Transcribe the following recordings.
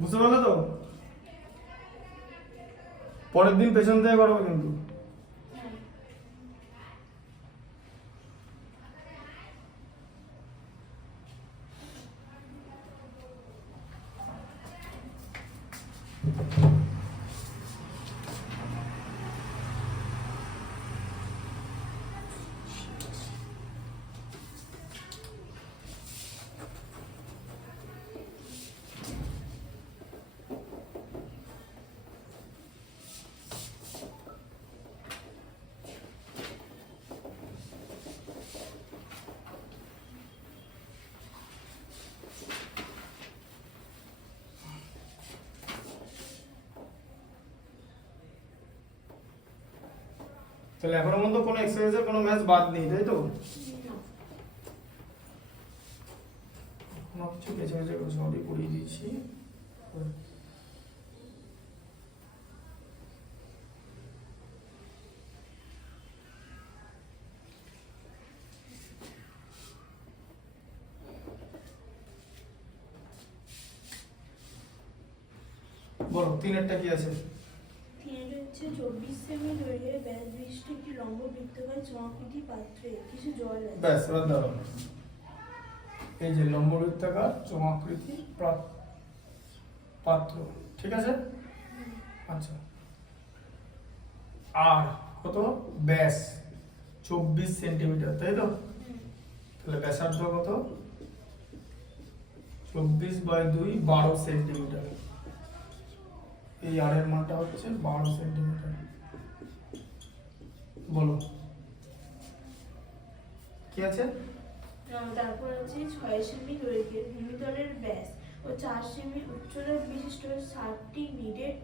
বুঝতে পারলে তো? পরের দিন পেছন থেকে করবো কিন্তু। তাহলে এখনো পর্যন্ত কোনো এক্সারসাইজের কোনো ম্যাচ বাদ নেই, তাই তো? কিছু কেঁচে কেঁচে সবই পড়িয়ে দিয়েছি। বলো তিনেরটা কি আছে? তিনের হচ্ছে 24 সেমি দৈর্ঘ্যের ব্যাস বিশিষ্ট একটি লম্ব বৃত্তাকার চমাকৃতি পাত্রে কিছু জল আছে। ব্যাস এবার দাঁড়াও, এই যে লম্ব বৃত্তাকার চমাকৃতি পাত্র, ঠিক আছে? আচ্ছা, আর কত? ব্যাস 24 সেন্টিমিটার, তাই তো? তাহলে ব্যাসার্ধ কত? 24/2 12 সেন্টিমিটার। এই আর এর মানটা হচ্ছে 12 সেন্টিমিটার। বলো কি আছে? তারপর আছে 6 সেমি দৈর্ঘ্যের ভূমিতলের ব্যাস ও 4 সেমি উচ্চতা বিশিষ্ট 60টি গ্রিডের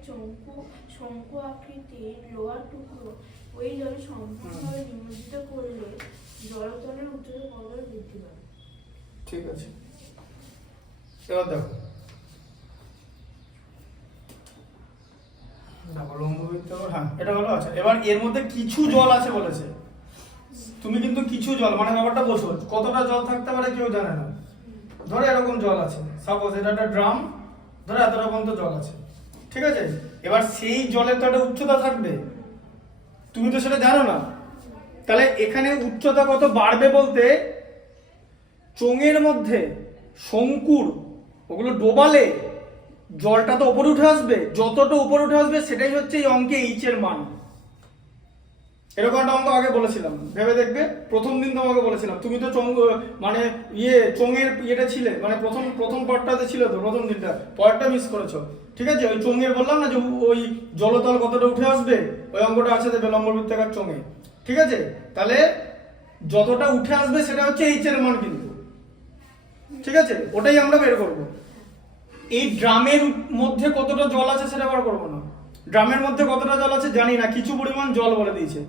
শঙ্কু আকৃতির লোহার টুকরো ওই জলে সম্পূর্ণভাবে নিমজ্জিত করলে জলতলের উচ্চতা কতটা বৃদ্ধি পাবে? ঠিক আছে, এবার দেখো লম্ব বৃত্তাকার, হ্যাঁ এটা হলো। আচ্ছা, এবার এর মধ্যে কিছু জল আছে বলেছে। তুমি কিন্তু কিছু জল মানে ব্যাপারটা বোঝো, কতটা জল থাকতে পারে কেউ জানে না। ধরো এরকম জল আছে, সাপোজ এটা একটা ড্রাম, ধরো এতটা পর্যন্ত জল আছে, ঠিক আছে? এবার সেই জলের তো একটা উচ্চতা থাকবে, তুমি তো সেটা জানো না। তাহলে এখানে উচ্চতা কত বাড়বে বলতে, চোঙের মধ্যে শঙ্কুর ওগুলো ডোবালে জলটা তো উপরে উঠে আসবে, যতটা উপরে উঠে আসবে সেটাই হচ্ছে এই অঙ্কে এইচ এর মান। এরকম একটা অঙ্ক আগে বলেছিলাম, ভেবে দেখবে। প্রথম দিন তোমাকে বলেছিলাম, তুমি তো মানে চোঙের ইয়েটা ছিলে, মানে প্রথম পার্টটাতে ছিল তো, প্রথম দিনটা পরেরটা মিস করেছো, ঠিক আছে? ওই চোঙের বললাম না যে ওই জলতল কতটা উঠে আসবে, ওই অঙ্কটা আছে দেবে লম্ব বৃত্তাকার চোঙে, ঠিক আছে? তাহলে যতটা উঠে আসবে সেটা হচ্ছে এইচ এর মান কিন্তু, ঠিক আছে? ওটাই আমরা বের করব। এই ড্রামের মধ্যে কতটা জল আছে সেটা বার করবো না। ড্রামের মধ্যে কতটা জল আছে জানি না, কিছু পরিমাণ জল বলে দিয়েছে।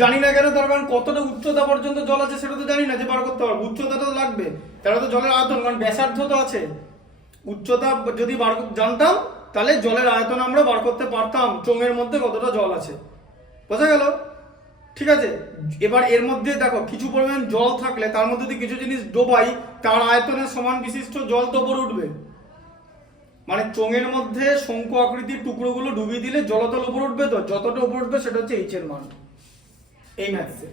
জানি না কেন, তার কারণ কতটা উচ্চতা পর্যন্ত জল আছে সেটা তো জানি না যে বার করতে পারবো। উচ্চতাটা তো লাগবে, তাহলে তো জলের আয়তন, কারণ ব্যাসার্ধ তো আছে। উচ্চতা যদি জানতাম তাহলে জলের আয়তন আমরা বার করতে পারতাম, চোঙের মধ্যে কতটা জল আছে। বোঝা গেল? ঠিক আছে। এবার এর মধ্যে দেখো কিছু পরিমাণ জল থাকলে তার মধ্যে যদি কিছু জিনিস ডোবাই, তার আয়তনের সমান বিশিষ্ট জল তো উপরে উঠবে। মানে চোঙের মধ্যে শঙ্কু আকৃতির টুকরোগুলো ডুবিয়ে দিলে জলতল উপরে উঠবে, তো যতটা উপরে উঠবে সেটা হচ্ছে এইচ এর মান এই ম্যাথসে,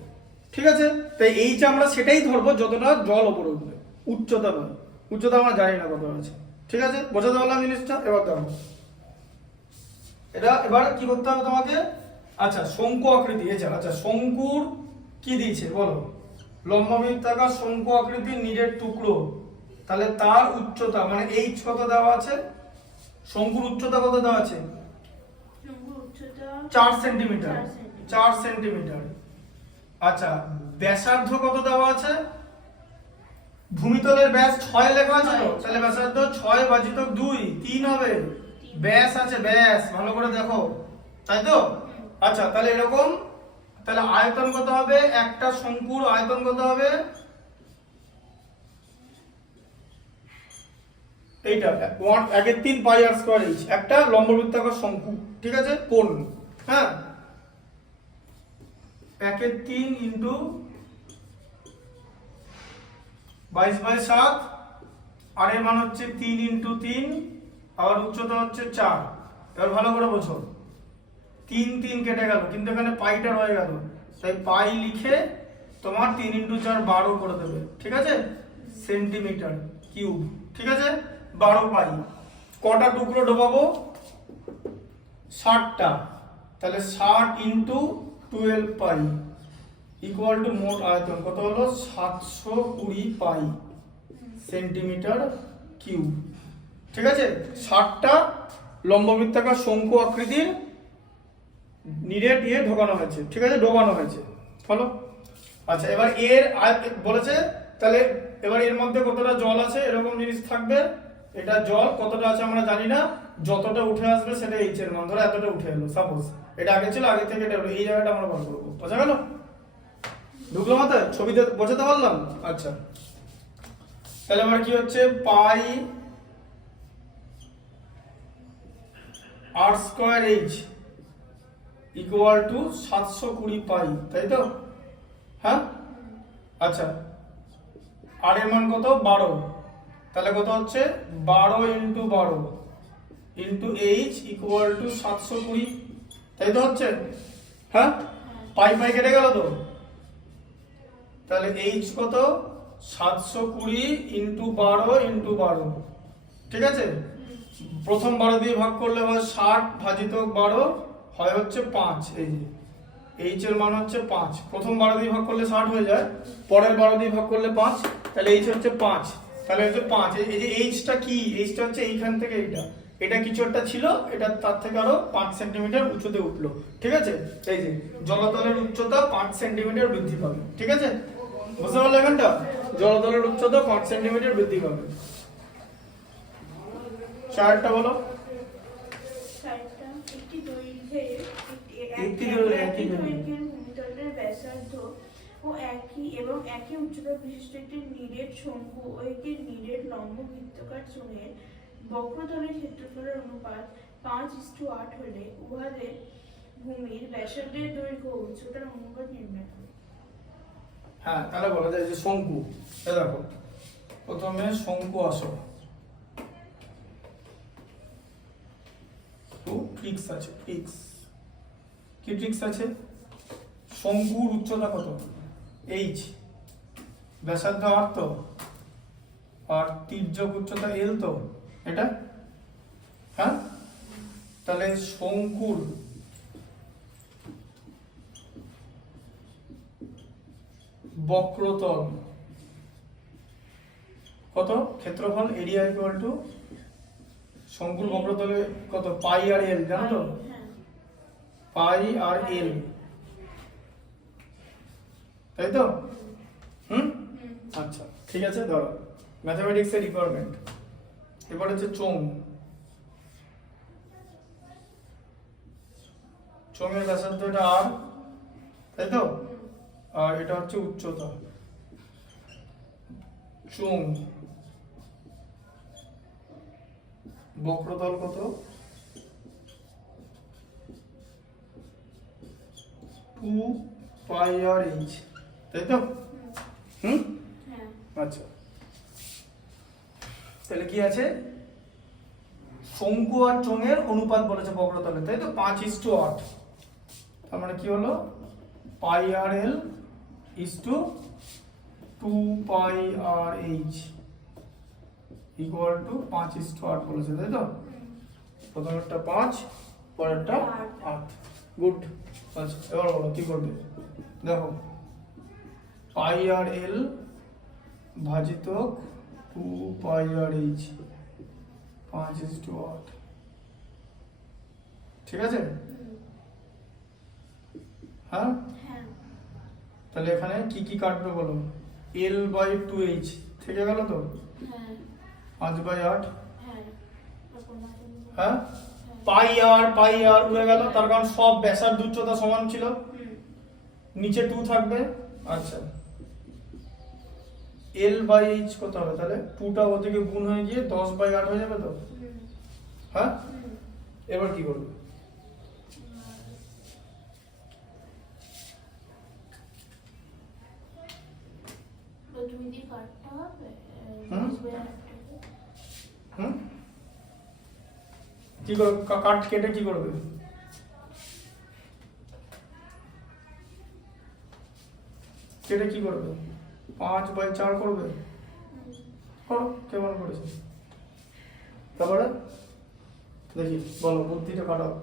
ঠিক আছে? তাই এইচ আমরা সেটাই ধরবো যতটা জল উপরে উঠবে, উচ্চতা নয়। উচ্চতা আমরা জানি না কত আছে, ঠিক আছে? বোঝাতে পারলাম জিনিসটা? এবার দেখো এটা এবার কি করতে হবে তোমাকে। আচ্ছা, শঙ্কু আকৃতি, আচ্ছা শঙ্কুর কি দিয়েছে বলো? লম্ববৃত্তাকার শঙ্কু আকৃতির নিরেট টুকরো, তাহলে তার উচ্চতা মানে এইচ কত দেওয়া আছে? শঙ্কুর উচ্চতা কত দেওয়া আছে? 4 সেন্টিমিটার। 4 সেন্টিমিটার। আচ্ছা, ব্যাসার্ধ কত দেওয়া আছে? ভূমিতলের ব্যাস 6 লেখা আছে তো, তাহলে ব্যাসার্ধ 6/2 3 হবে। ব্যাস আছে, ব্যাস ভালো করে দেখো, তাই তো? আচ্ছা, তাহলে এরকম, তাহলে আয়তন কত হবে? একটা শঙ্কুর আয়তন কত হবে? এইটা 1/3 পাই আর স্কয়ার এইচ, একটা লম্ববৃত্তাকার শঙ্কু, ঠিক আছে? কোণ, হ্যাঁ, 1/3 ইন্টু 22/7, আর এর মান হচ্ছে 3 ইন্টু 3, আবার উচ্চতা হচ্ছে 4। এবার ভালো করে বোঝো, 3 3 কেটে গেল, কিন্তু এখানে পাইটা রয়ে গেল, তাই পাই লিখে তোমার 3 × 4 12 করে দেবে, ঠিক আছে, সেন্টিমিটার কিউব, ঠিক আছে, 12 পাই। কটা টুকরো ডোবাবো? 60টা, তাহলে 60 × 12 পাই ইকুয়াল টু মোট আয়তন কত হলো? 720 পাই সেন্টিমিটার কিউব, ঠিক আছে। 60টা লম্ববৃত্তাকার শঙ্কু আকৃতির নিরেট ঢোকানো হয়েছে, ঠিক আছে, ডোবানো হয়েছে, ফলো। আচ্ছা, এবার এর বলেছে, তাহলে এবার এর মধ্যে কতটা জল আছে এরকম জিনিস থাকবে। এটা জল কতটা আছে আমরা জানি না, যতটা উঠে আসবে সেটা এইচ এর মান, ধরো এতটা উঠে এলো, সাপোজ এটা আগে ছিল, আগে থেকে এটা হলো, এই জায়গাটা আমরা বার করবো, বোঝা গেল? ঢুকলো মাথায়? ছবিতে বোঝাতে পারলাম? আচ্ছা, তাহলে আমার কি হচ্ছে, পাই আর স্কয়ার এইচ ইকুয়াল টু 720 পাই, তাই তো? হ্যাঁ, আচ্ছা, আর এর মান কত? 12, তাহলে কত হচ্ছে 12 × 12 ইন্টু এইচ ইকুয়াল টু 720, তাই তো হচ্ছে? হ্যাঁ, পাই পাই কেটে গেল তো, তাহলে এইচ কত? 720 × 12 × 12, ঠিক আছে। প্রথম 12 দিয়ে ভাগ করলে হয় 60 ভাজিত 12 হয় হচ্ছে 5, এই যে এইচ এর মান হচ্ছে 5, প্রথম 12 দিয়ে ভাগ করলে 60 হয়ে যায়, পরের 12 দিয়ে ভাগ করলে 5, তাহলে এইচ হচ্ছে 5, তাহলে হচ্ছে 5। এই যে এইচটা কি? এইচটা হচ্ছে এইখান থেকে এটা কিছু একটা ছিল, এটা তার থেকে আরো 5 সেন্টিমিটার উচ্চতে উঠলো, ঠিক আছে। এই যে জলতলের উচ্চতা 5 সেন্টিমিটার বৃদ্ধি পাবে, ঠিক আছে, বুঝতে পারলে? এখানটা জলতলের উচ্চতা 5 সেন্টিমিটার বৃদ্ধি পাবে। চারটা বলো। একটি দৈর্ঘ্যের একই দৈর্ঘ্যের ভূমিতলের ব্যাসার্ধ ও একই উচ্চতা বিশিষ্ট একটি নিরেট শঙ্কু ও একটি নিরেট লম্ব বৃত্তাকার চোঙের বক্রতলের ক্ষেত্রফলের অনুপাত 5:8 হলে উহাদের ভূমির ব্যাসার্ধের দৈর্ঘ্য ও উচ্চতার অনুপাত নির্ণয় করো। হ্যাঁ, তাহলে বলা যায় যে শঙ্কু, এই দেখো প্রথমে শঙ্কু আসো, তো ট্রিক্স আছে, ট্রিক্স কি ট্রিক্স আছে? শঙ্কুর উচ্চতা কত? এইচ, ব্যাসার্ধ আর তো, আর তির্যক উচ্চতা এল তো, এটা হ্যাঁ, তাহলে শঙ্কুর বক্রতল কত? ক্ষেত্রফল এরিয়া ইকুয়াল টু শঙ্কুর বক্রতলে কত? পাই আর এল, জানো তো? পাই আর এল, তাই তো? আচ্ছা, ঠিক আছে, ধরো ম্যাথমেটিক্স এর রিকোয়ারমেন্ট। এবার হচ্ছে চোঙের ব্যাসার্ধ এটা আর, তাই তো, আর এটা হচ্ছে উচ্চতা। চোঙ বক্রতল কত? 2 পাই আর এইচ, তাই তো? আচ্ছা, তাহলে কি আছে? শঙ্কু আর চোঙের অনুপাত বলেছে বক্রতলে, তাই তো, 5:8, তার মানে কি হলো? Pi R L is to 2 pi R H equal to 5:8 বলেছে, তাই তো? প্রথমেরটা 5, পরেরটা 8, গুড। আচ্ছা, এবার বলো কি করবে? দেখো, পাই আর এল ভাজিত 2 পাই আর এইচ 5:8, ঠিক আছে? হ্যাঁ, তাহলে এখানে কি কি কাটবে বলো? L/2H থেকে গেল তো, 5/8, হ্যাঁ, পাই আর উড়ে গেল, তার কারণ সব ব্যাসার্ধ উচ্চতা সমান ছিল, নিচে 2 থাকবে। আচ্ছা, L/H কত হবে? তাহলে 2টা ওদিকে গুণ হয়ে গিয়ে 10/8 হয়ে যাবে তো, হ্যাঁ। এবার কি করবে? কি করে কাট কেটে কি করবে? কেটে কি করবে? 5/4 করবে। করো, কেমন করেছে? তারপরে দেখি বলো, বুদ্ধিটা খাটাও।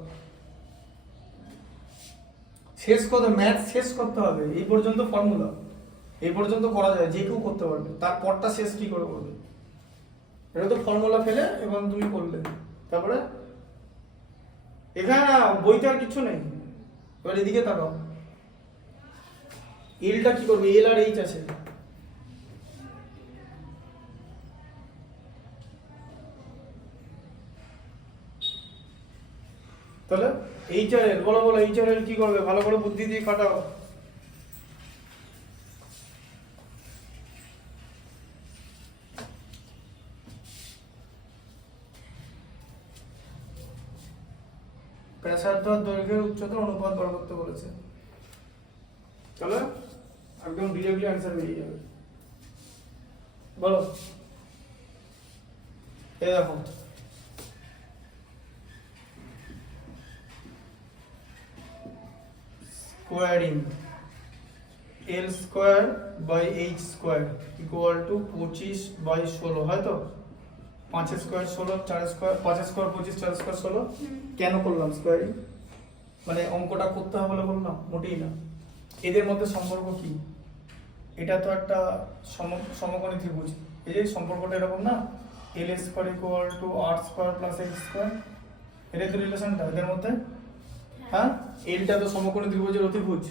শেষ করতে, ম্যাথ শেষ করতে হবে। এই পর্যন্ত ফর্মুলা, এই পর্যন্ত করা যায়, যে কেউ করতে পারবে। তারপরটা শেষ কি করে করবে? এটা তো ফর্মুলা ফেলে এবং তুমি করলে। তারপরে এখানে না বইতে আর কিছু নেই। এবার এদিকে তাকাও, এলটা কি করবে? এল আর এইচ আছে, তাহলে এইচ আর এল, বলো বলো এইচ আর এল কি করবে? ভালো করে বুদ্ধি দিয়ে কাটাও। ব্যাসার্ধ আর দৈর্ঘ্যের উচ্চতার অনুপাত বার করতে বলেছে, তাহলে একদম ডিরেক্টলি অ্যান্সার বেরিয়ে যাবে। বলো, এই দেখো squaring L square by H square equal to 25/16, হয় তো? 5 স্কোয়ার 16, 4 স্কোয়ার 5 স্কোয়ার 25, 4 স্কোয়ার 16। কেন করলাম স্কোয়ারিং? মানে অঙ্কটা করতে হবে বলে বললাম? মোটেই না। এদের মধ্যে সম্পর্ক কি? এটা তো একটা সমকোণী ত্রিভুজ। এই যে সম্পর্কটা এরকম না, L square equal to R square plus H square, এটাই তো রিলেশনটা এদের মধ্যে। হ্যাঁ, এলটা তো সমকোণী ত্রিভুজের অতিভুজ,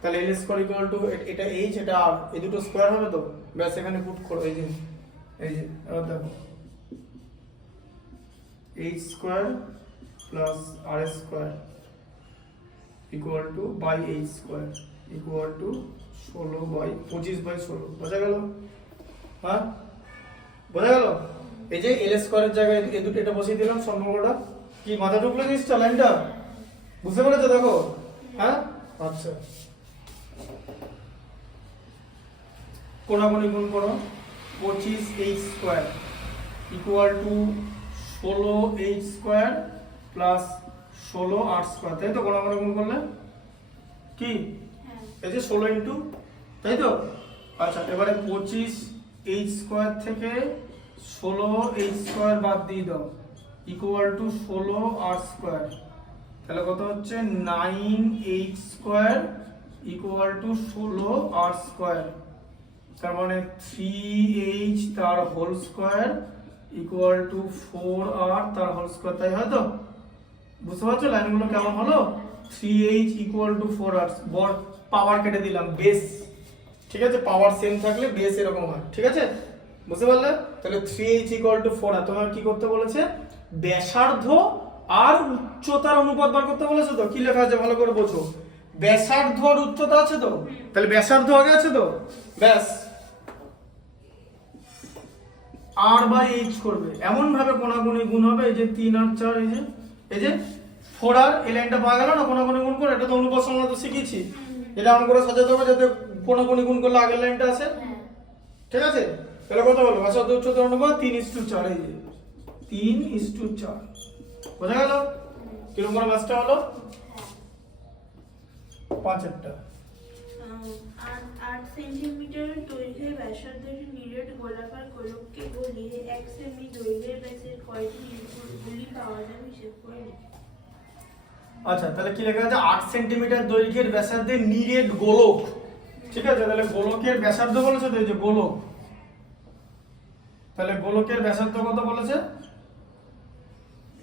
তাহলে এল স্কোয়ার ইকুয়াল টু এটা এইচ এটা আর, এই দুটো স্কোয়ার হবে তো, ব্যাস এখানে পুট করো। এই যে এবার দেখো H square plus R square equal to by H square equal to 25/16, বোঝা গেল? হ্যাঁ, বোঝা গেল? এই যে এল স্কোয়ারের জায়গায় এই দুটো এটা বসিয়ে দিলাম, সম্পর্কটা কি মাথা ঢুকলো জিনিসটা? লাইনটা বুঝতে পেরেছো? দেখো, হ্যাঁ, আচ্ছা। কোণাকুণি গুণ করো, 25h square equal two 16h square plus 16r square, তাই তো? কোণাকুণি গুণ করলে কি এই যে 16 ইন্টু, তাই তো? আচ্ছা, এবারে 25h স্কোয়ার থেকে 16h স্কোয়ার বাদ দিয়ে দাও ইকুয়াল টু 16r স্কোয়ার, তাহলে কত হচ্ছে? 9h square equal two 16r square, তার মানে 3h তার whole square equal two 4r তার হোল স্কোয়ার, তাই হয়তো? বুঝতে পারছো লাইনগুলো কেমন হলো? 3h ইকুয়াল টু 4r, বর পাওয়ার কেটে দিলাম, বেস, ঠিক আছে? পাওয়ার সেম থাকলে বেস এরকম হয়, ঠিক আছে? বুঝতে পারলে? তাহলে 3h ইকুয়াল টু 4r। তোমার কি করতে বলেছে? ব্যাসার্ধ আর উচ্চতার অনুপাত বার করতে বলেছে তো। কি লেখা আছে ভালো করে বোঝো, ব্যাসার্ধ আর উচ্চতা আছে তো, তাহলে ব্যাসার্ধ আগে আছে তো, ব্যাস আর বাই এইচ করবে। এমন ভাবে কোণাকুণি গুণ হবে, এই যে 3 আর 4, এই যে 4r, এই লাইনটা পাওয়া গেল না? কোণাকুণি গুণ করে, এটা তো অনুপাত আমরা তো শিখেছি, এটা অঙ্ক করে সাজাতে হবে যাতে কোণাকুণি গুণ করলে আগের লাইনটা আসে, ঠিক আছে? তাহলে কত হলো? ব্যাসার্ধ উচ্চতার অনুপাত 3:4, এই যে 3:4, বোঝা গেল কিরকম করে ব্যাসটা হলো? 5টা 8 সেন্টিমিটার দৈর্ঘ্যের ব্যাসার্ধের নিরেট গোলাকার গোলককে গলিয়ে 1 সেমি দৈর্ঘ্যের ব্যাসের কয়টি গুলি পাওয়া যাবে হিসেব করে লিখি। আচ্ছা, তাহলে কি লেখা আছে? 8 সেন্টিমিটার দৈর্ঘ্যের ব্যাসার্ধের নিরেট গোলক, ঠিক আছে? তাহলে গোলকের ব্যাসার্ধ বলেছে তো, এই যে গোলক, তাহলে গোলকের ব্যাসার্ধ কত বলেছে?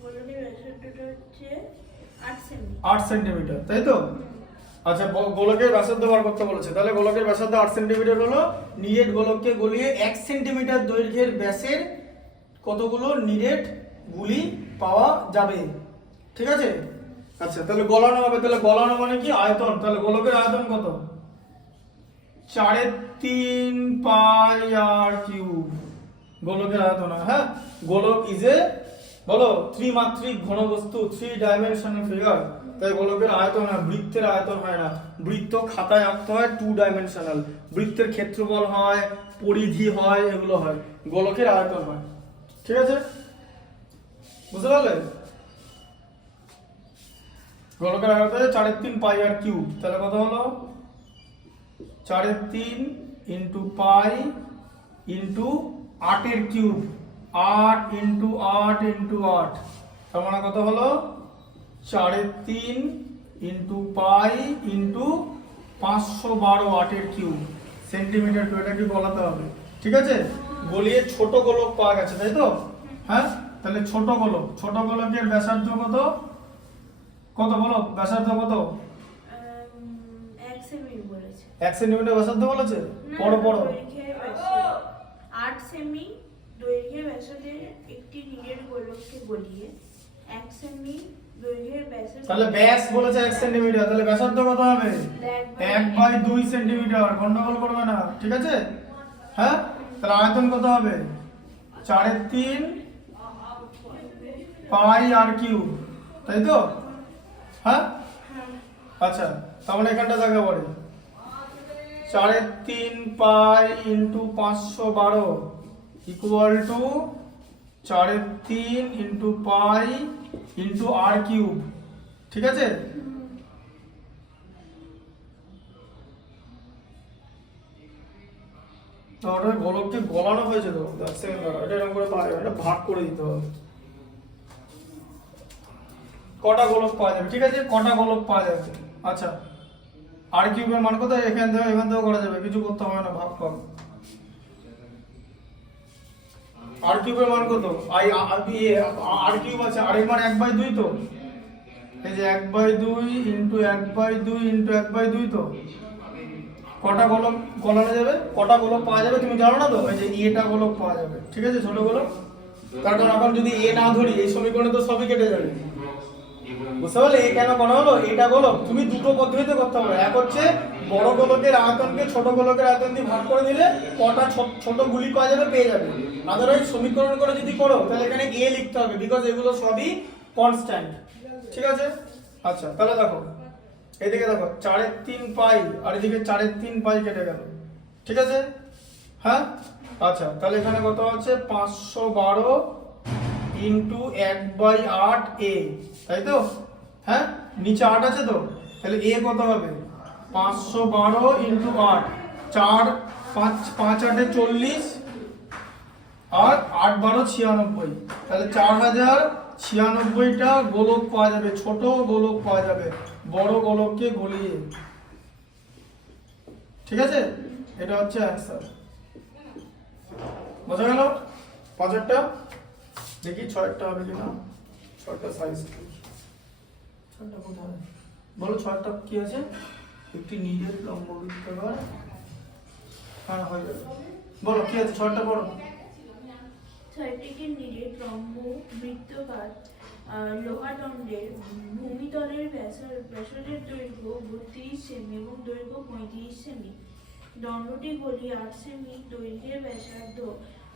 গোলকের ব্যাসার্ধটা হচ্ছে 8 সেন্টিমিটার, তাই তো? আচ্ছা, গোলকের ব্যাসার্ধ বার করতে বলেছে, তাহলে গোলকের ব্যাসার্ধ 8 সেন্টিমিটার হলো। নিরেট গোলককে গলিয়ে 1 সেন্টিমিটার দৈর্ঘ্যের ব্যাসের কতগুলো নিরেট গুলি পাওয়া যাবে, ঠিক আছে? আচ্ছা, তাহলে গলানো হবে, তাহলে গলানো মানে কি? আয়তন। তাহলে গোলকের আয়তন কত? 4/3 পাই আর কিউব গোলকের আয়তন। হ্যাঁ, গোলক ইজ এ, বলো, ত্রিমাত্রিক ঘনবস্তু, 3 ডাইমেনশনাল ফিগার, তাই গোলকের আয়তন হয়, বৃত্তের আয়তন হয় না। বৃত্ত খাতায় আঁকতে হয় 2 ডাইমেনশনাল, বৃত্তের ক্ষেত্রফল হয়, পরিধি হয়, এগুলো হয়, গোলকের আয়তন হয়, ঠিক আছে? বুঝতে পারলে? গোলকের আয়তন হচ্ছে 4/3 পাই আর কিউব, তাহলে কত হলো 4/3 ইন্টু পাই ইন্টু 8 এর কিউব, 8 ইন্টু 8 ইন্টু 8, তার মানে কত হলো 4/3 ইন্টু পাই ইন্টু 512 8 এর কিউব সেন্টিমিটার টু, এটাকে বলাতে হবে। ঠিক আছে, গলিয়ে ছোট গোলক পাওয়া গেছে, তাই তো? হ্যাঁ, তাহলে ছোট গোলকের ব্যাসার্ধ কত, কত বলো ব্যাসার্ধ কত? 1 সেমি বলেছে। 1 সেন্টিমিটার ব্যাসার্ধ বলেছে, না, পড়ো পড়ো। দৈর্ঘ্যে ব্যাসে 8 সেমি দৈর্ঘ্যে ব্যাসার্ধের একটি নিরেট গোলককে গলিয়ে 1 সেমি দৈর্ঘ্যের ব্যাসে, তাহলে ব্যাস বলেছে 1 সেন্টিমিটার, তাহলে ব্যাসার্ধ কত হবে? 1/2 সেন্টিমিটার, গন্ডগোল করবে না, ঠিক আছে? হ্যাঁ, তাহলে আয়তন কত হবে? 4/3 পাই আর কিউব, তাই তো? হ্যাঁ, আচ্ছা, তাহলে এখানটা দেখা পড়ে 4/3 pi into 512 equal to 4/3 into pi into R cube, ঠিক আছে? তো ওটা গোলককে গলানো হয়েছে তো, এটা এরকম করে এটা ভাগ করে দিতে হবে। কটা গোলক পাওয়া যাবে, ঠিক আছে? কটা গোলক পাওয়া যাবে, আচ্ছা। আর কিউবের মান কত? এখান থেকে করা যাবে, কিছু করতে হবে না, ভাগ কর। আর কিউবের মান কত? আর কিউব আছে, আর এর মান 1/2 তো, এই যে 1/2 ইন্টু 1/2 ইন্টু 1/2 তো। কটা গোলক গলানো যাবে, কটা গোলক পাওয়া যাবে তুমি জানো না তো? এই যে এটা গোলক পাওয়া যাবে, ঠিক আছে, ছোট গোলক। তার কারণ এখন যদি এ না ধরি এই সমীকরণে তো সবই কেটে যাবে, বুঝতে পারলে? এ কেন করা হলো? এটা গোলক তুমি দুটো পদ্ধতিতে করতে হবে। এক হচ্ছে বড় গোলকের আয়তনকে ছোট গোলকের আয়তন দিয়ে ভাগ করে দিলে কটা ছোট গুলি পাওয়া যাবে, পেয়ে যাবে। আদারওয়াইজ সমীকরণ করে যদি করো তাহলে এখানে এ লিখতে হবে, বিকজ এগুলো সবই কনস্ট্যান্ট, ঠিক আছে? আচ্ছা, তাহলে দেখো এদিকে দেখো 4/3 পাই আর এদিকে 4/3 পাই কেটে গেল, ঠিক আছে? হ্যাঁ, আচ্ছা, তাহলে এখানে কত আছে? 512 ইন্টু 1/8 এ, তাই তো? হ্যাঁ, নিচে 8 আছে তো, তাহলে এ কত হবে? 512 ইন্টু 8, 4 5 5 8 40 আর 8 12 96, তাহলে 4096টা গোলক পাওয়া যাবে, ছোট গোলক পাওয়া যাবে বড় গোলককে গলিয়ে, ঠিক আছে? এটা হচ্ছে অ্যান্সার, বোঝা গেল? 5টা দেখি 6টা হবে কিনা, 6টা সাইজ 6টা কোথায় বলো? 6টা কি আছে? একটি নিরেট লম্ববৃত্তাকার, হ্যাঁ হয়ে যাবে, বলো কি আছে? 6টা বলো। 6টি নিরেট লম্ব বৃত্তাকার লোহাদণ্ডের ভূমিতলের ব্যাসার্ধের দৈর্ঘ্য 32 সেমি এবং দৈর্ঘ্য 35 সেমি। দণ্ডটি গলিয়ে 8 সেমি দৈর্ঘ্যের ব্যাসার্ধ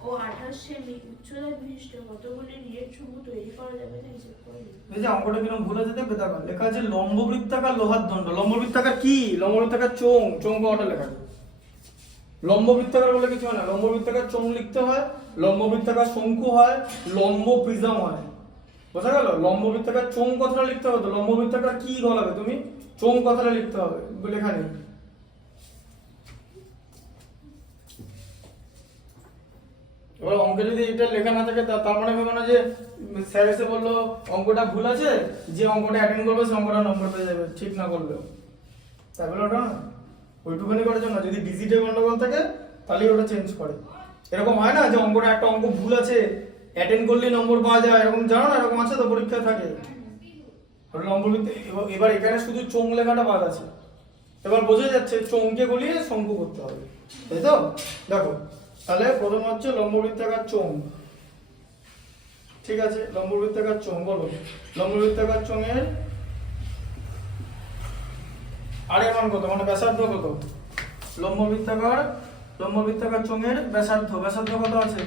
ও 28 সেমি উচ্চতা বিশিষ্ট কতগুলি নিরেট সমূহ তৈরি করা যাবে তা হিসাব করে দিন। এই যে অঙ্কটা কিরকম ভুল আছে দেখবে, দেখো লেখা আছে লম্ববৃত্তাকার লোহার দণ্ড। লম্ববৃত্তাকার কি? লম্ববৃত্তাকার চোঙ, চোঙ কটা লেখা আছে? লম্ববৃত্তাকার বলে কিছু হয় না, লম্ববৃত্তাকার চোঙ লিখতে হয়, লম্ববৃত্তাকার শঙ্কু হয়, লম্ব প্রিজম হয়, বোঝা গেল? লম্ববৃত্তাকার চোঙ কথাটা লিখতে হবে তো, লম্ববৃত্তাকার কি গলাবে তুমি? চোঙ কথাটা লিখতে হবে, লেখা নেই। এবার অঙ্কে যদি এটা লেখা না থাকে তার মানে ভেবো না যে স্যার এসে বললো অঙ্কটা ভুল আছে, যে অঙ্কটা অ্যাটেন্ড করবে সে অঙ্কটা নম্বর পেয়ে যাবে, ঠিক না করলেও। তাই বলে ওটা না, ওইটুখানি করার জন্য যদি ডিজিটে গন্ডগোল থাকে তাহলে ওটা চেঞ্জ করে। এরকম হয় না যে অঙ্কটা একটা অঙ্ক ভুল আছে, অ্যাটেন্ড করলে নম্বর পাওয়া যায়, এরকম জানো না? এরকম আছে তো, পরীক্ষা থাকে। এবার এখানে শুধু চোঙ লেখাটা বাদ আছে, এবার বোঝা যাচ্ছে চোঙকে গলিয়ে শঙ্কু করতে হবে, তাই তো? দেখো তাহলে প্রথম হচ্ছে লম্ববৃত্তাকার চোঙ, ঠিক আছে? লম্ববৃত্তাকার চোঙ বলো, লম্ববৃত্তাকার চোঙের আর এর মান কত, মানে ব্যাসার্ধ কত? লম্ববৃত্তাকার চোঙের ব্যাসার্ধ কত আছে?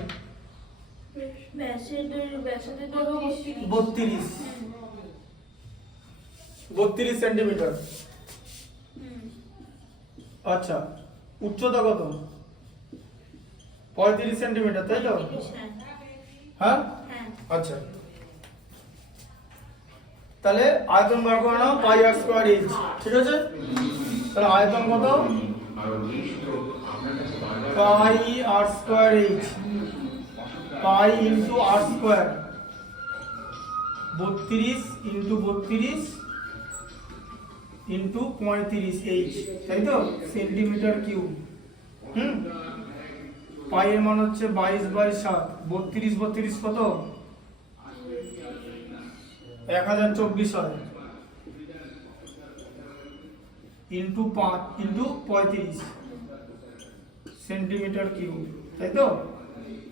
32 সেন্টিমিটার। আচ্ছা, উচ্চতা কত? 35 সেন্টিমিটার, তাই তো? হ্যাঁ, আচ্ছা, তাহলে আয়তন বার করে নাও পাই আর স্কোয়ার এইচ, ঠিক আছে? তাহলে আয়তন কত? পাই আর স্কোয়ার এইচ, পাই ইন্টু আর স্কোয়ার 32 ইন্টু 32 ইন্টু 35 এইচ, তাই তো? Centimetre cube. পাই এর মান হচ্ছে 22/7, 32 কত? 1024 হয়, ইন্টু 5 ইন্টু 35 সেন্টিমিটার কিউব, তাই তো?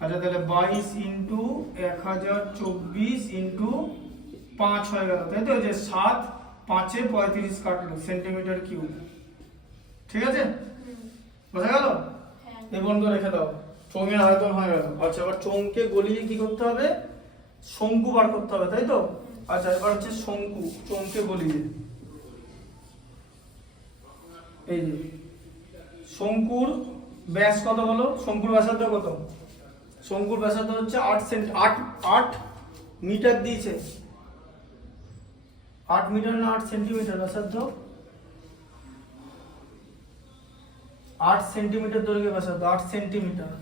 আচ্ছা, তাহলে 22 ইন্টু 1024 ইন্টু 5 হয়ে গেল, তাই তো? যে 7 5 এ 35 কাটলো সেন্টিমিটার কিউব, ঠিক আছে? বোঝা গেল? এই বন্ধ রেখে দাও, চোঙের আয়তন হয়ে গেল। আচ্ছা, এবার চোঙকে গলিয়ে কি করতে হবে? শঙ্কু বার করতে হবে, তাই তো? আচ্ছা, এবার হচ্ছে শঙ্কু, চোঙকে গলিয়ে। এই যে শঙ্কুর ব্যাস কত বলো? শঙ্কুর ব্যাসার্ধ কত? শঙ্কুর ব্যাসার্ধ হচ্ছে 8 মিটার দিয়েছে। 8 মিটার না 8 সেন্টিমিটার ব্যাসার্ধ? 8 সেন্টিমিটার দৈর্ঘ্য ব্যাসার্ধ, 8 সেন্টিমিটার।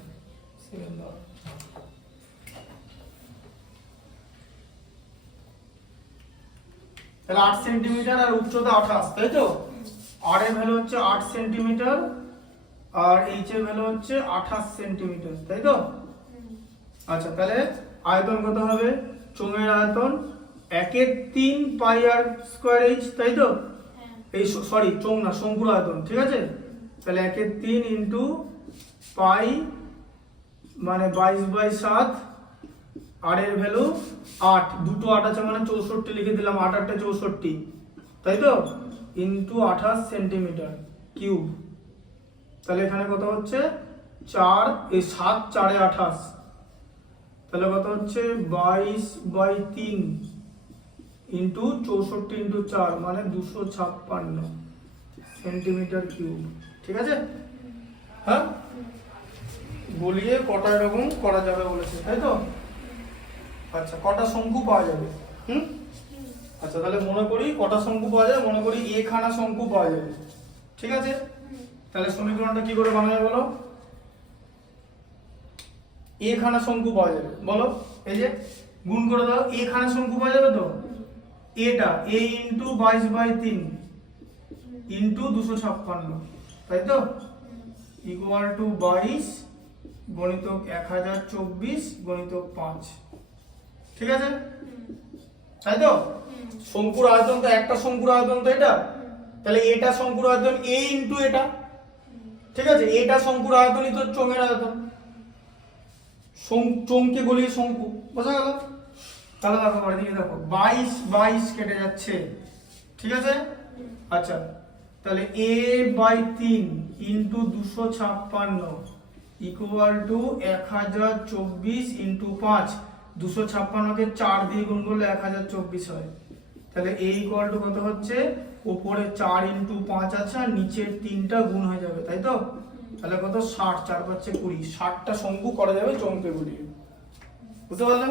তাহলে 8 সেন্টিমিটার আর উচ্চতা 28, তাই তো? আর এর ভ্যালু হচ্ছে 8 সেন্টিমিটার আর এইচ এর ভ্যালু হচ্ছে 28 সেন্টিমিটার, তাই তো? আচ্ছা, তাহলে আয়তন কত হবে? চোঙের আয়তন 1/3 পাই আর স্কোয়ার এইচ, তাই তো? এই সরি, চোঙ না, শঙ্কুর আয়তন, ঠিক আছে? তাহলে 1/3 ইন্টু পাই মানে 22/7, আর এর ভ্যালু 8, দুটো 8 আছে মানে 64 লিখে দিলাম, 8 8 64, তাই তো? Into 28 centimetre cube. তাহলে এখানে কত হচ্ছে? 4 এই 7 4 এ 28, তাহলে কত হচ্ছে? 22/3 ইন্টু 64 ইন্টু 4 মানে 256 সেন্টিমিটার কিউব, ঠিক আছে? হ্যাঁ, গলিয়ে কটা এরকম করা যাবে বলেছে, তাই তো? আচ্ছা, কটা শঙ্কু পাওয়া যাবে? আচ্ছা, তাহলে মনে করি কটা শঙ্কু পাওয়া যায়? মনে করি খানা শঙ্কু পাওয়া যাবে, ঠিক আছে? তাহলে সমীকরণটা কি করে বানাবে বলো? খানা শঙ্কু পাওয়া যাবে, বলো? এই যে গুণ করে দাও, খানা শঙ্কু পাওয়া যাবে তো? এটা a ইন্টু 22/3 ইন্টু 256, তাই তো? ইকুয়াল টু 22 গণিতক 1024 গণিতক 5, ঠিক আছে? তাই তো? শঙ্কুর আয়তন তো একটা, শঙ্কুর আয়তন তো এটা, তাহলে এটা শঙ্কুর আয়তন a ইন্টু এটা, ঠিক আছে? এটা শঙ্কুর আয়তনই তো চোঙের আয়তন, চোঙকে গলিয়ে শঙ্কু, বোঝা গেল? তাহলে দেখো পরে দিকে, দেখো 22 কেটে যাচ্ছে, ঠিক আছে? আচ্ছা, তাহলে a/3 into 256 equal to 1024 into 5, 256কে 4 দিয়ে গুণ করলে 1024 হয়। তাহলে a ইকুয়াল টু কত হচ্ছে? উপরে 4 ইন্টু 5 আছে আর নিচের 3টা গুণ হয়ে যাবে, তাই তো? তাহলে কত? 60, 4 5 20, 60টা শঙ্কু করা যাবে চোঙকে গলিয়ে, বুঝতে পারলে?